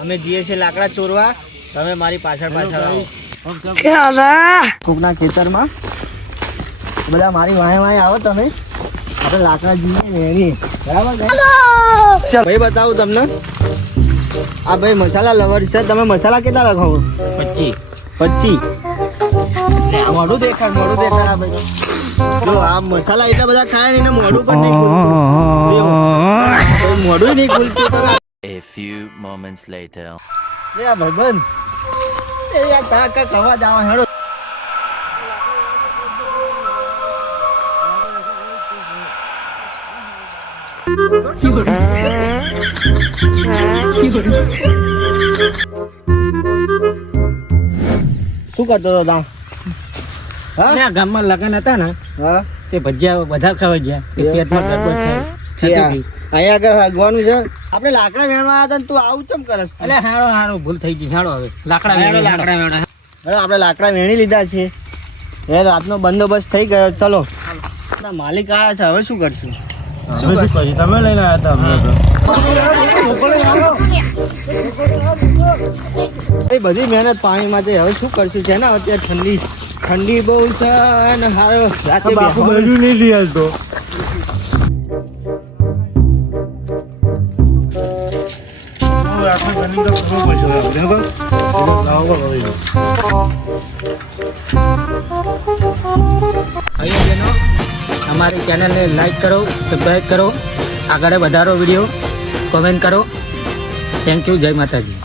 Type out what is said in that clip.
અમે જઈએ છીએ લાકડા ચોરવા. તમે મારી પાછળ પાછળ આવો. કોકના ખેતરમાં. બધા મારી વાય વાંહે આવો તમે. આપણે લાકડા જઈએ વેરી બરાબર ચાલ. ભાઈ બતાવું તમને. આ ભાઈ મસાલા લવર છે. તમે મસાલા કેટલા લખાવો પચીસ પચીસ મોઢું દેખાડ મોઢું દેખાડ આ ભાઈ. જો આ મસાલા એટલા બધા ખાય ને મોઢું પણ નહીં મોઢું નહીં ખુલતું. તમે A few moments later. લે આ ભાઈબંધ એ યાર તા કા કવા જાવ હેડો શું કરતો હતો તા હા આ ગામમાં લગન હતા ને હા તે ભજીયા બધા ખાવા ગયા તે એ. પેટમાં ગડબડ છે થઈ આ. થતી હતી. અહીંયા આગળ હાગવાનું છે. આપણે લાકડા વેણવા આવ્યા હતા તું આવું ચમ કરસ ભૂલ થઈ ગઈ. હવે. લાકડા હેડો વેણી લાકડા વેણા. હેડો આપણે લાકડા વેણી લીધા છે. એ રાતનો બંદોબસ્ત થઈ ગયો. ચલો. માલિક આવ્યા છે. હવે શું કરશું? શું કરશું? તમે લઈને આવ્યા એ બધી મહેનત પાણીમાં છે. હવે શું કરશું? છે ને અત્યારે ઠંડી. ઠંડી બહુ છે અને હારો. રાતે બેસવાનું. નહીં લઈ આવતો હવે બેનો અમારી ચેનલને લાઈક કરો સબસ્ક્રાઈબ કરો, આગળ વધારો વીડિયો કોમેન્ટ કરો. થેન્ક યુ જય માતાજી.